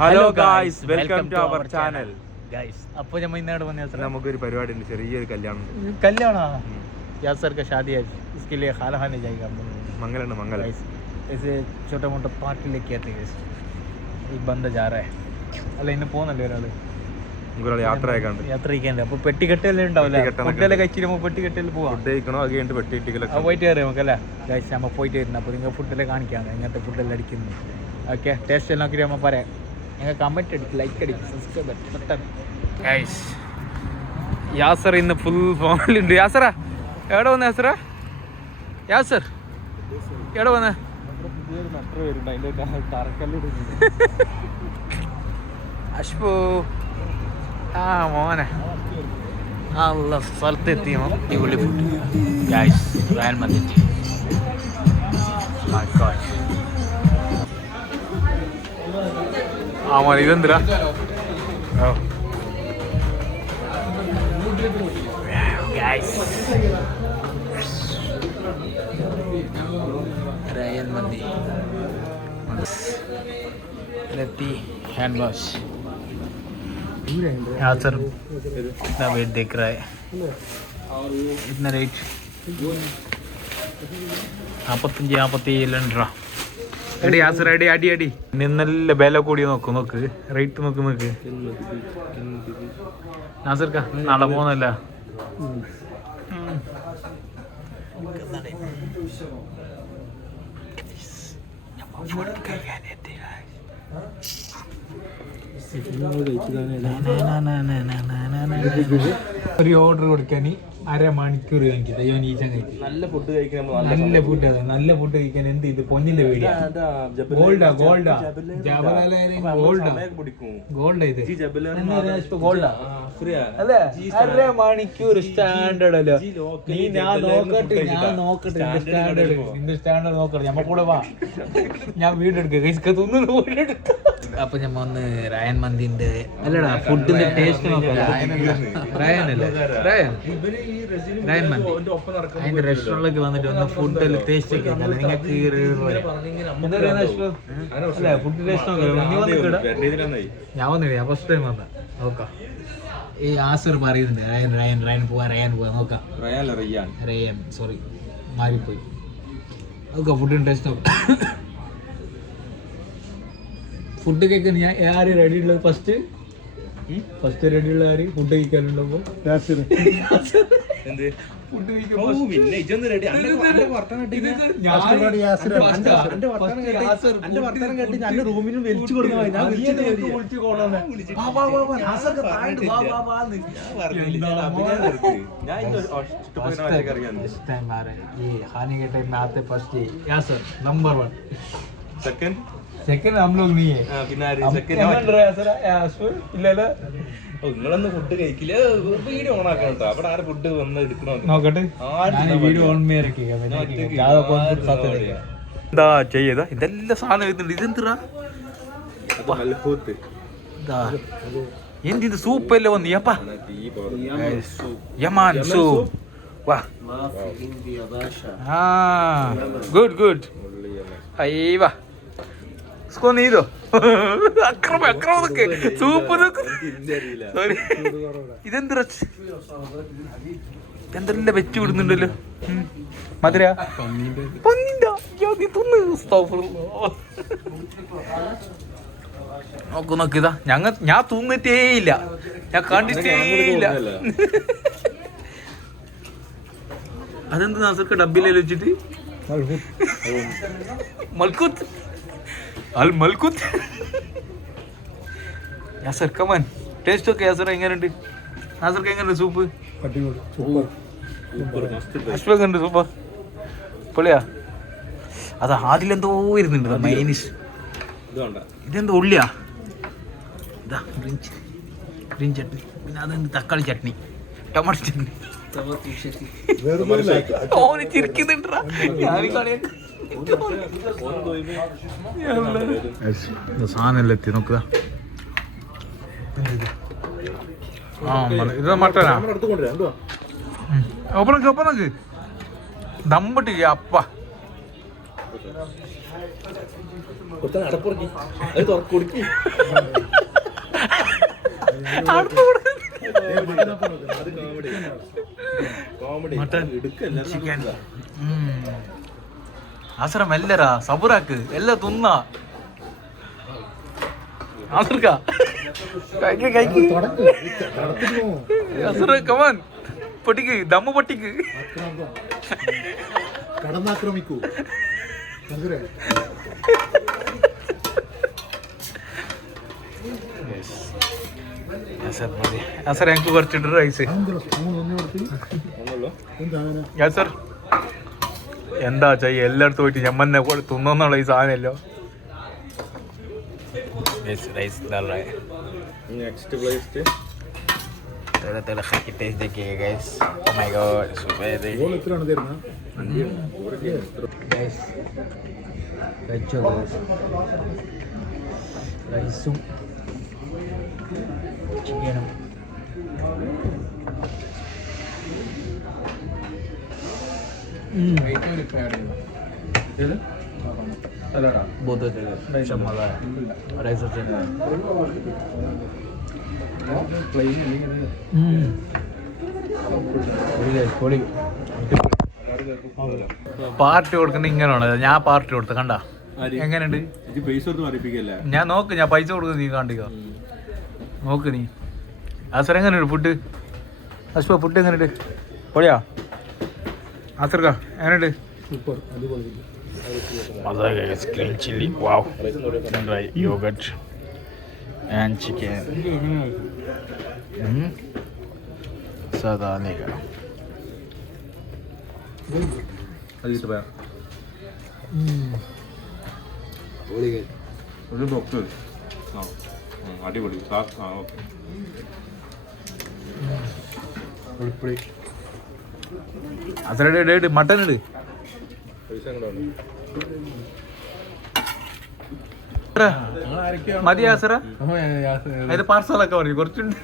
Hello guys, welcome to our channel. Guys, അപ്പോൾ നമ്മൾ ഇന്നോട് വന്ന നമുക്കൊരു പരിപാടി ഉണ്ട്, ചെറിയൊരു കല്യാണം. यासर का शादी है, इसके लिए खाना खाने जाएगा. मंगल है मंगल. ऐसे छोटा मोटा पार्टी लेके आते हैं. एक बंदा जा रहा है. അല്ല ഇന്ന് പോകുന്നല്ലേ ഒരാൾ യാത്ര അപ്പോൾ പെട്ടി കെട്ടല്ലേ ഉണ്ടാവില്ല, ഫുഡെല്ലാം കഴിച്ചിട്ട് പെട്ടി കെട്ടൽ പോവാം. ഫുഡ് കഴിക്കണോ അത് കഴിഞ്ഞിട്ട് പെട്ടി ഇട്ടിക്കലോ പോയിട്ട് കയറി നമുക്കല്ലേ ഗൈസ്, നമ്മൾ പോയിട്ട് വരുന്നത്. അപ്പോൾ നിങ്ങൾ ഫുഡെല്ലാം കാണിക്കാം എങ്ങനത്തെ ഫുഡെല്ലാം അടിക്കുന്നു. ഓക്കെ, ടേസ്റ്റ് എല്ലാം നോക്കിയിട്ട് നമ്മൾ പറയാം. നിങ്ങൾ കമൻറ്റ് അടിക്കും, ലൈക്ക് അടിക്കും, സബ്സ്ക്രൈബ് പെട്ടെന്ന്. ഗൈസ്, യാസർ ഇന്ന് ഫുൾ ഫോണിലുണ്ട്. യാസറാ എവിടെ വന്ന? യാസറാ യാസർ എവിടെ വന്ന? അഷ്പു ആ മോനെ അല്ല സ്ഥലത്തെത്തി. അടിപൊളി ഫുഡ് ഗൈസ്, റയൽ മന്തി. ആ മോനെ ഇതെന്തിരാ? റയൽ മന്തി हैंड वॉश. यहाँ सर इतना वेट देख रहा है, इतना रेट 45-47 രൂപ. എടി യാസർ എടി അടി അടി നിന്നല്ല വില കൂടി നോക്ക് റേറ്റ് നോക്ക് നാസർക്ക നാളെ പോകുന്നല്ല. ഒരു ഓർഡർ കൊടുക്കാൻ അരമണിക്കൂർ കാണിക്കും. നല്ല ഫുഡ് കഴിക്കാൻ എന്ത് ഇത് പൊന്നിന്റെ വീട് ഗോൾഡാ ഗോൾഡാ ഇത് ഗോൾഡാ അല്ലേ? അരമണിക്കൂർ സ്റ്റാൻഡേർഡ് അല്ലോ. നീ ഞാൻ നോക്കട്ടെ സ്റ്റാൻഡേർഡ് നോക്കട്ടെ. ഞമ്മ കൂടെ വാ, ഞാൻ വീടെടുക്കുക തിന്നു. അപ്പൊ ഞമ്മ ഒന്ന് റയൻ മന്തിന്റെ അല്ലടാ ഫുഡിന്റെ ടേസ്റ്റ് നോക്കാം. റയൻ മന്തി അതിന്റെ റെസ്റ്റോറൻറ്റിലേക്ക് വന്നിട്ട് ഒന്ന് ഫുഡ് ടേസ്റ്റ് ഒക്കെ നിങ്ങൾക്ക് ഫുഡ് ടേസ്റ്റ് നോക്കാം. ഞാൻ വന്നില്ല, ഞാൻ ഫസ്റ്റ് ടൈം വന്ന നോക്കാം. ഈ ആസർ പറയുന്നുണ്ട് റയൻ പോവാ നോക്കാം. റയൻ സോറി മാറിപ്പോയി. നോക്കാം ഫുഡിന്റെ ടേസ്റ്റ് നോക്കാം. ഫുഡ് കഴിക്കാൻ ഞാൻ ആര് റെഡി ഉള്ളത്? ഫസ്റ്റ് റെഡി ഉള്ള ആര് ഫുഡ് കഴിക്കാനുണ്ടാവുമ്പോ? नंबर 1 सेकंड हम लोग नहीं है. നിങ്ങളൊന്നും ഫുഡ് കഴിക്കില്ല. വീഡിയോ ഓൺ ആക്കണം കേട്ടോ. അവിടെ ആരെ ഫുഡ് വന്ന് എടുക്കണോ നോക്കട്ടെ. വീഡിയോ ഓൺ എന്താ ചെയ്യതാ? ഇതെല്ലാം സാധനം എഴുതുന്നുണ്ട്. ഇതെന്താ എന്ത്? ഇത് സൂപ്പ് അല്ലേ വന്നു? യപ്പാ യമാൻ സൂപ്പ്. വാ ഗുഡ് അയ്യവാ നീതോ അക്രമ സൂപ്പർ. ഇതെന്താ എന്തെല്ലാം വെച്ച് വിടുന്നുണ്ടല്ലോ. മധുര നോക്ക് ഇതാ. ഞാൻ തിന്നിട്ടേ ഇല്ല, ഞാൻ കണ്ടിട്ടേ ഇല്ല. അതെന്ത് നാസർക്ക് ഡബ്ബിലേ വെച്ചിട്ട് മൽക്കുത്ത് മൽക്കുത്ത്. യാസർ കമൻ ടേസ്റ്റ് ഒക്കെ. യാസർ എങ്ങനെയുണ്ട്? നാസർക്ക് എങ്ങനെയുണ്ട് സൂപ്പ്? അശ്വകുണ്ട് സൂപ്പർ പൊളിയാ. അത് ആദ്യം എന്തോ ഇരുന്നുണ്ട് മൈനീസ്. ഇതെന്തോ ഉള്ളിയാ? ഇതാ ഗ്രീൻ ചട്നി, പിന്നെ അതെന്ത് തക്കാളി ചട്നി, ടൊമാറ്റോ ചട്നി. ഓന് ചിരിക്കുന്നുണ്ടാ. സാധനം എത്തി നോക്കുക. ഇത് മട്ടനാ? ഒപ്പനക്ക് ദമ്പട്ടിക്ക് അപ്പ അടപ്പുറക്കി അത് കൊടുക്കി ആസറ മെല്ലരാ സബുറാക്ക് എല്ലാം തിന്നാ ആസർക്ക കമാൻ പൊട്ടിക്ക് ദമ്മ് പൊട്ടിക്ക് കടന്നാക്രമിക്കൂ സർ ഞങ്ങൾക്ക് കുറച്ചിട്ട് റൈസ് സർ എന്താ ചെയ്യ എല്ലായിടത്തും പോയിട്ട് ഞമ്മന്നെ തിന്നുള്ള ഈ സാധനമല്ലോ നെക്സ്റ്റ് പ്ലേസ് റൈസും ചിക്കനും റൈസ് പാർട്ടി കൊടുക്കുന്ന ഇങ്ങനെയാണ് ഞാൻ പാർട്ടി കൊടുത്ത കണ്ട എങ്ങനെയുണ്ട് ഞാൻ നോക്ക് ഞാൻ പൈസ കൊടുക്കുന്നത് നീ കാണ്ടിക്കോ നോക്ക് നീ ആസർ എങ്ങനെയുണ്ട് ഫുഡ് അശ്വ ഫുഡ് എങ്ങനെയുണ്ട് പൊളിയാ ആസർക്ക എങ്ങനെയുണ്ട് green chili, wow, right, yogurt and chicken. Sada nega. അടിപൊളി അസറ മട്ടൻ ഇട് മതിയാ സാറ ഇത് പാർസലൊക്കെ പറഞ്ഞു കുറച്ചുണ്ട്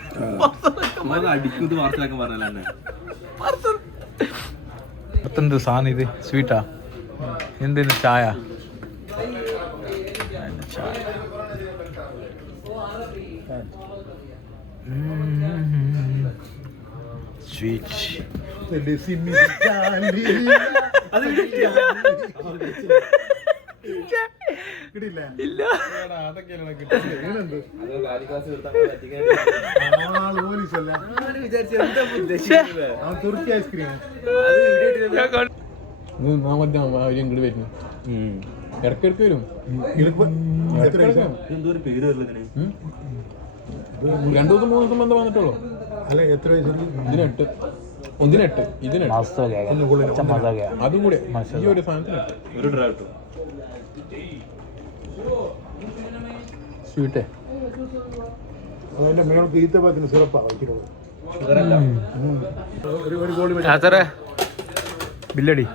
മൊത്തം സാധനം ഇത് സ്വീറ്റാ എന്തിന് ചായ സ്വീറ്റ് ഇല്ല തുർക്കി ഐസ്ക്രീം ഇങ്ങോട്ട് വരുന്നു ഇടക്കിടക്ക് വരും രണ്ടു ദിവസം മൂന്ന് ദിവസം ബന്ധം വന്നിട്ടുള്ളൂ അല്ല എത്ര വയസ്സുണ്ട് ഇതിനെട്ട് ഒന്നിനെട്ട് ഇതിനെട്ട് അതും കൂടെ ഈ ഒരു സാധനത്തിന് സ്വീറ്റേ അതിന്റെ മേൾക്ക് ഈത്തപ്പത്തിന് സിറപ്പാ വയ്ക്കുള്ളൂ ഒരു ഗോളി സാറേ ബില്ലടി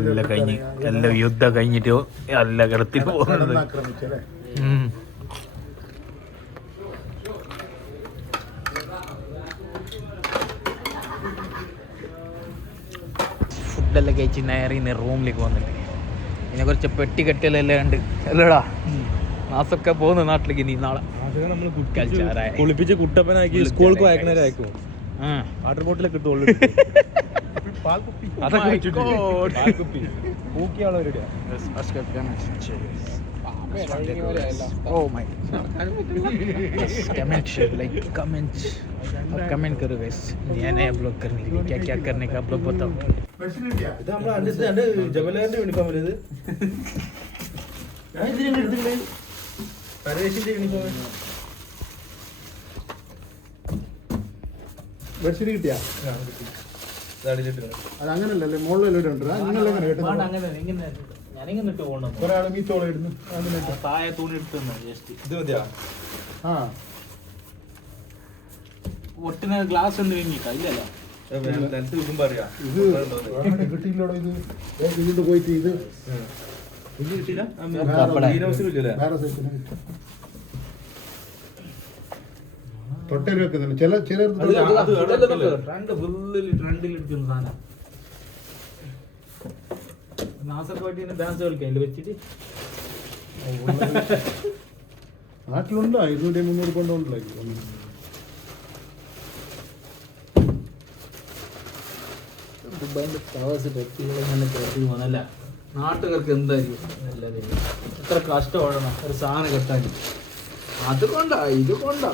എല്ലാം കഴിഞ്ഞ് എല്ലാം യുദ്ധം കഴിഞ്ഞിട്ട് എല്ലാം കിടത്തി പോകുന്നത് ഫുഡെല്ലാം കഴിച്ച് നേരെ റൂമിലേക്ക് വന്നിട്ട് പിന്നെ കുറച്ച് പെട്ടി കെട്ടിയെല്ലാം ഉണ്ട് അല്ലടാ മാസമൊക്കെ പോകുന്നു നാട്ടിലേക്ക് നീ നാളെ കുളിപ്പിച്ച് കുട്ടപ്പനാക്കി സ്കൂൾക്ക് അയക്കണേരായിരിക്കും വാട്ടർ ബോട്ടിലൊക്കെ കിട്ടുള്ളൂ Oh my कमेंट करो guys नया नया ब्लॉग करने के लिए क्या क्या करने का आप लोग बताओ ഇത് നമ്മളെ അന്റെ ജബലാറിന്റെ യൂണിഫോം അല്ലേ ഇത് ഞാൻ ഇതിനെ എടുത്തില്ലേ പരവേശിന്റെ യൂണിഫോം ബെഡ്ഷീറ്റ് കിട്ടിയാ അത് അങ്ങനല്ലേ മുകളിൽ ഇടുന്നുണ്ട് അങ്ങനെയല്ല കുറെ ആൾ മീത്തോളം ഇടുന്നു താഴെ തൂണി എടുത്തു ഇത് മതിയാ ആ ഒട്ടിന് ഗ്ലാസ് ഉണ്ട് ഇല്ലല്ലോ ഇത് കിട്ടിയില്ലോടോ ഇത് ഇതിന്റെ പോയിട്ട് ഇത് വേറെ സൈസിന് തൊട്ടേര് വെക്കുന്നുണ്ട് ചിലർ നാസർക്ക് വേണ്ടി ഡാൻസ് കളിക്കാം അതിൽ വെച്ചിട്ട് നാട്ടിലുണ്ടോ 200-300 കൊണ്ടുണ്ടല്ലോ ദുബായിൻ്റെ പ്രവാസി വ്യക്തികളെന്നല്ല നാട്ടുകാർക്ക് എന്തായിരിക്കും നല്ലത് എത്ര കഷ്ടപ്പെടണം ഒരു സാധനം കെട്ടാൻ അതുകൊണ്ടാ ഇതുകൊണ്ടാ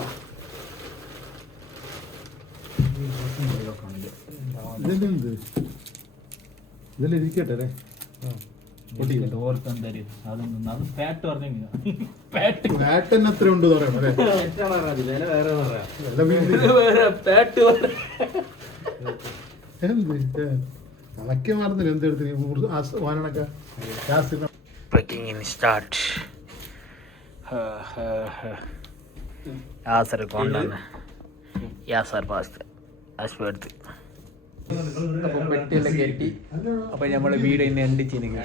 ഇതെന്ത് ഇതെല്ലാം ഇരിക്കട്ടെ അല്ലേ ഓർക്കാൻ തരും അതൊന്നും അത് പാറ്റ് പറഞ്ഞു പാറ്റ് വാട്ടൻ എത്ര ഉണ്ട് പറയണം അല്ലേ വില വേറെ പറയാം എല്ലാം വീട്ടിൽ വേറെ പാറ്റ് വേറെ എന്ത് അതൊക്കെ മറന്നില്ല എന്തെടുത്ത് വാനണക്ക Breaking in start. യാസർ കൊണ്ടാണ് യാസർ പാസ്ത അശ്വടുത്ത് അപ്പം പെട്ടിയെല്ലാം കയറ്റി അപ്പം നമ്മളെ വീട് ഇന്ന് എണ്ടിച്ചിരിക്കും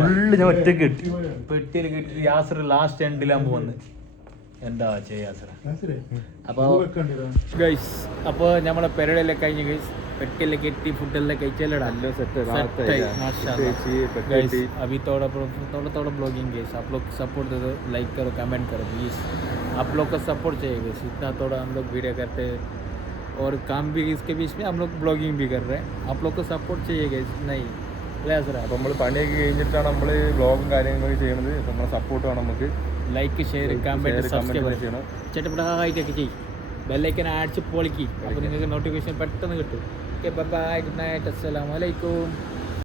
ഫുള്ള് ഞാൻ ഒറ്റ കെട്ടി പെട്ടിയിൽ കെട്ടി യാസർ ലാസ്റ്റ് എൻഡിലാകുമ്പോൾ വന്ന് എന്താ യാസർ അപ്പോൾ ഗൈസ് അപ്പോൾ നമ്മളെ പെരടെല്ലാം കഴിഞ്ഞ് ഗൈസ് പെട്ടിയെല്ലാം കെട്ടി ഫുഡെല്ലാം കഴിച്ചെല്ലാം अभी थोड़ा ब्लॉगिंग गैस आप लोग सपोर्ट दे दो लाइक करो कमेंट करो प्लीज़ आप लोग का सपोर्ट चाहिए गैस इतना थोड़ा हम लोग वीडियो करते हैं और काम भी इसके बीच में हम लोग ब्लॉगिंग भी कर रहे हैं आप लोग को सपोर्ट चाहिए गैस नहीं അപ്പോൾ നമ്മൾ പണിയൊക്കെ കഴിഞ്ഞിട്ടാണ് നമ്മൾ വ്ളോഗും കാര്യങ്ങളൊക്കെ ചെയ്യുന്നത്. നമ്മളെ സപ്പോർട്ട് വേണം നമുക്ക്. ലൈക്ക് ഷെയർ കമൻറ്റ് സബ്സ്ക്രൈബ് ചെയ്യണം. ചട്ടപ്പടായിട്ടൊക്കെ ചെയ്യും ബെല്ലൈക്കൻ അടിച്ച് പൊളിക്കും അപ്പോൾ നിങ്ങൾക്ക് നോട്ടിഫിക്കേഷൻ പെട്ടെന്ന് കിട്ടും. ഓക്കെ ബൈ ഗുഡ് നൈറ്റ് അസ്സലാമു അലൈക്കും.